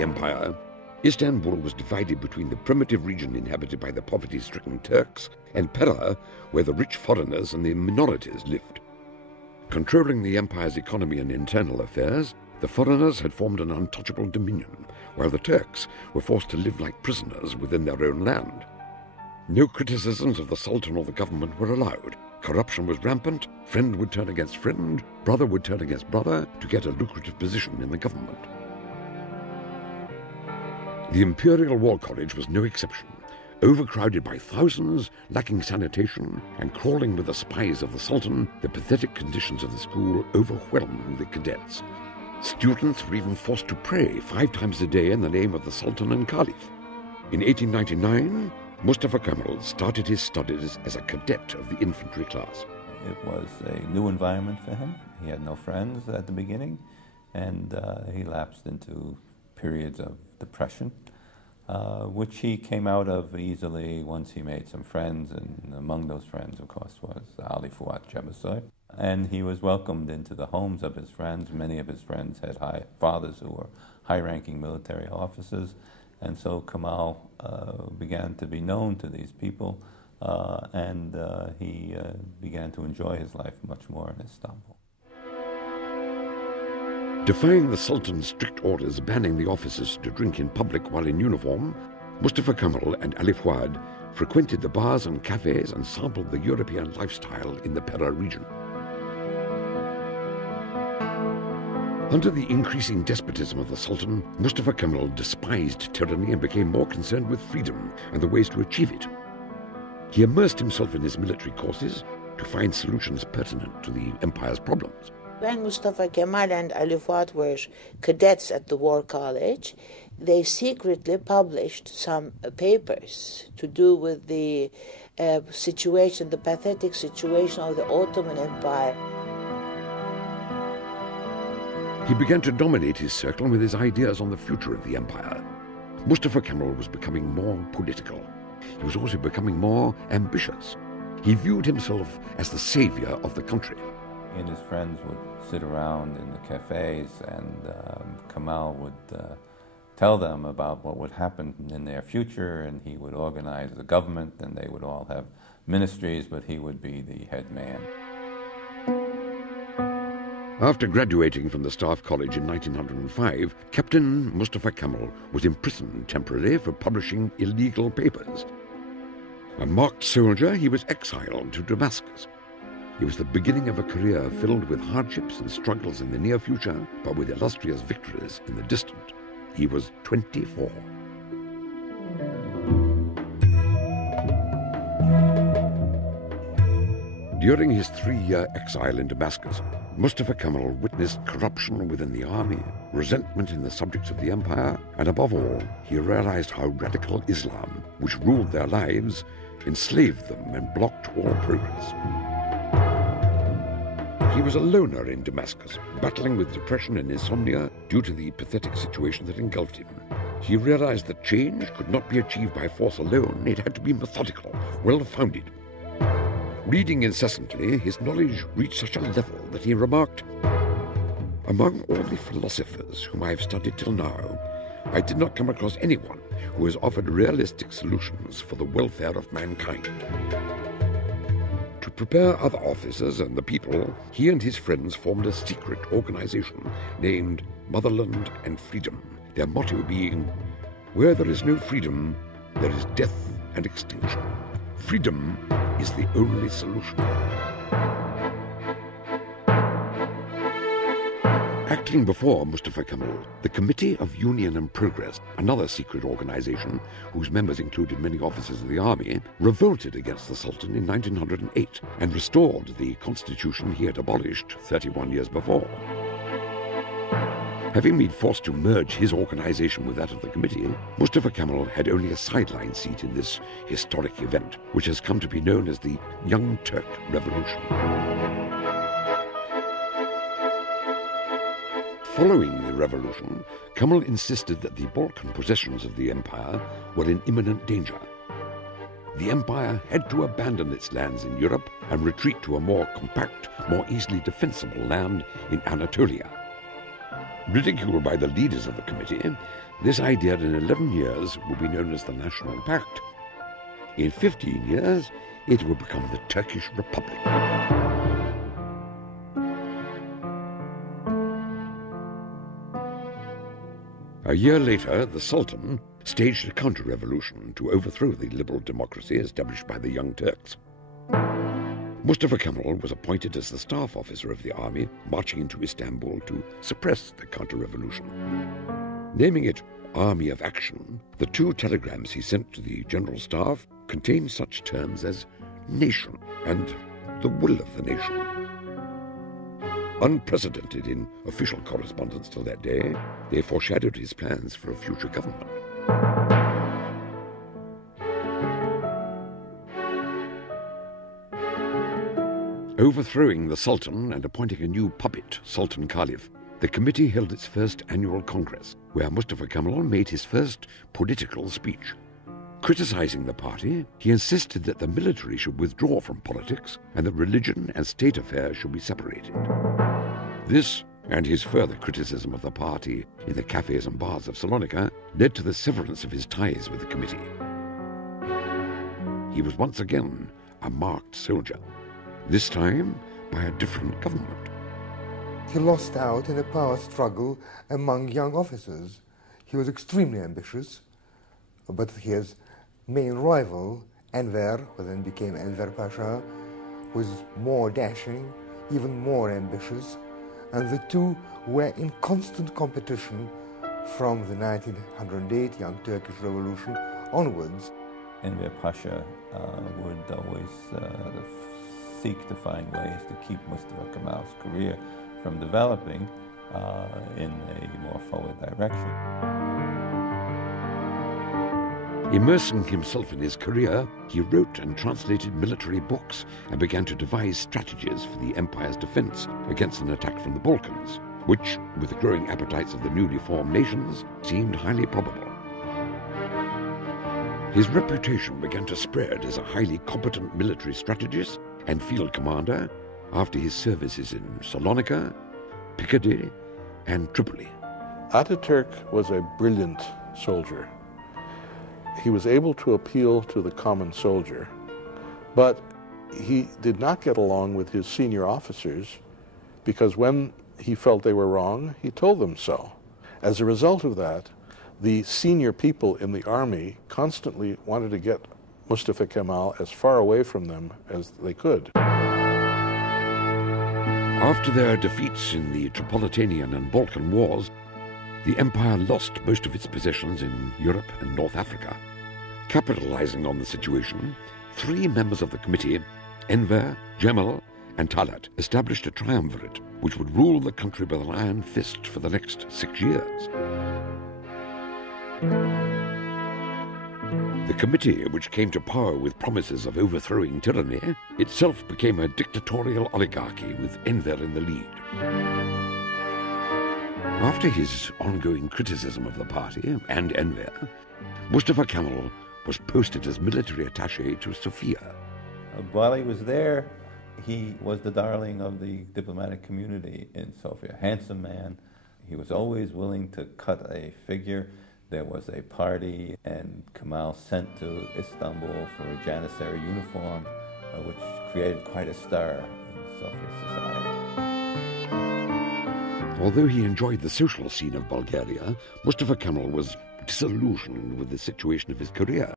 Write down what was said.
Empire, Istanbul was divided between the primitive region inhabited by the poverty-stricken Turks and Pera, where the rich foreigners and the minorities lived. Controlling the empire's economy and internal affairs, the foreigners had formed an untouchable dominion, while the Turks were forced to live like prisoners within their own land. No criticisms of the Sultan or the government were allowed. Corruption was rampant, friend would turn against friend, brother would turn against brother to get a lucrative position in the government. The Imperial War College was no exception. Overcrowded by thousands, lacking sanitation, and crawling with the spies of the Sultan, the pathetic conditions of the school overwhelmed the cadets. Students were even forced to pray 5 times a day in the name of the Sultan and Caliph. In 1899, Mustafa Kemal started his studies as a cadet of the infantry class. It was a new environment for him. He had no friends at the beginning, and he lapsed into periods of depression, which he came out of easily once he made some friends, and among those friends, of course, was Ali Fuat Cebesoy. And he was welcomed into the homes of his friends. Many of his friends had fathers who were high-ranking military officers, and so Kemal began to be known to these people, and he began to enjoy his life much more in Istanbul. Defying the Sultan's strict orders banning the officers to drink in public while in uniform, Mustafa Kemal and Ali Fuad frequented the bars and cafes and sampled the European lifestyle in the Pera region. Under the increasing despotism of the Sultan, Mustafa Kemal despised tyranny and became more concerned with freedom and the ways to achieve it. He immersed himself in his military courses to find solutions pertinent to the empire's problems. When Mustafa Kemal and Ali Fuat were cadets at the War College, they secretly published some papers to do with the situation, the pathetic situation of the Ottoman Empire. He began to dominate his circle with his ideas on the future of the empire. Mustafa Kemal was becoming more political. He was also becoming more ambitious. He viewed himself as the savior of the country. He and his friends would sit around in the cafes, and Kemal would tell them about what would happen in their future, and he would organize the government, and they would all have ministries, but he would be the head man. After graduating from the Staff College in 1905, Captain Mustafa Kemal was imprisoned temporarily for publishing illegal papers. A marked soldier, he was exiled to Damascus. It was the beginning of a career filled with hardships and struggles in the near future, but with illustrious victories in the distant. He was 24. During his 3-year exile in Damascus, Mustafa Kemal witnessed corruption within the army, resentment in the subjects of the empire, and above all, he realized how radical Islam, which ruled their lives, enslaved them and blocked all progress. He was a loner in Damascus, battling with depression and insomnia due to the pathetic situation that engulfed him. He realized that change could not be achieved by force alone. It had to be methodical, well-founded. Reading incessantly, his knowledge reached such a level that he remarked, "Among all the philosophers whom I have studied till now, I did not come across anyone who has offered realistic solutions for the welfare of mankind." To prepare other officers and the people, he and his friends formed a secret organization named Motherland and Freedom, their motto being, "Where there is no freedom, there is death and extinction. Freedom is the only solution." Acting before Mustafa Kemal, the Committee of Union and Progress, another secret organization whose members included many officers of the army, revolted against the Sultan in 1908 and restored the constitution he had abolished 31 years before. Having been forced to merge his organization with that of the committee, Mustafa Kemal had only a sideline seat in this historic event, which has come to be known as the Young Turk Revolution. Following the revolution, Kemal insisted that the Balkan possessions of the empire were in imminent danger. The empire had to abandon its lands in Europe and retreat to a more compact, more easily defensible land in Anatolia. Ridiculed by the leaders of the committee, This idea in 11 years would be known as the National Pact. In 15 years, it would become the Turkish Republic. A year later, the Sultan staged a counter-revolution to overthrow the liberal democracy established by the Young Turks. Mustafa Kemal was appointed as the staff officer of the army, marching into Istanbul to suppress the counter-revolution. Naming it Army of Action, the 2 telegrams he sent to the general staff contained such terms as nation and the will of the nation. Unprecedented in official correspondence till that day, they foreshadowed his plans for a future government. Overthrowing the Sultan and appointing a new puppet, Sultan Caliph, the committee held its first annual congress, where Mustafa Kemal made his first political speech. Criticizing the party, he insisted that the military should withdraw from politics and that religion and state affairs should be separated. This, and his further criticism of the party in the cafes and bars of Salonika, led to the severance of his ties with the committee. He was once again a marked soldier, this time by a different government. He lost out in a power struggle among young officers. He was extremely ambitious, but his main rival, Enver, who then became Enver Pasha, was more dashing, even more ambitious, and the two were in constant competition from the 1908 Young Turkish Revolution onwards. Enver Pasha would always seek to find ways to keep Mustafa Kemal's career from developing in a more forward direction. Immersing himself in his career, he wrote and translated military books and began to devise strategies for the empire's defense against an attack from the Balkans, which, with the growing appetites of the newly formed nations, seemed highly probable. His reputation began to spread as a highly competent military strategist and field commander after his services in Salonika, Picardy, and Tripoli. Ataturk was a brilliant soldier. He was able to appeal to the common soldier, but he did not get along with his senior officers because when he felt they were wrong, he told them so. As a result of that, the senior people in the army constantly wanted to get Mustafa Kemal as far away from them as they could. After their defeats in the Tripolitanian and Balkan wars, the empire lost most of its possessions in Europe and North Africa. Capitalizing on the situation, 3 members of the committee, Enver, Cemal, and Talat, established a triumvirate which would rule the country with an iron fist for the next 6 years. The committee, which came to power with promises of overthrowing tyranny, itself became a dictatorial oligarchy with Enver in the lead. After his ongoing criticism of the party and Enver, Mustafa Kemal was posted as military attaché to Sofia. While he was there, he was the darling of the diplomatic community in Sofia. Handsome man. He was always willing to cut a figure. There was a party, and Kemal sent to Istanbul for a Janissary uniform, which created quite a stir in Sofia society. Although he enjoyed the social scene of Bulgaria, Mustafa Kemal was disillusioned with the situation of his career.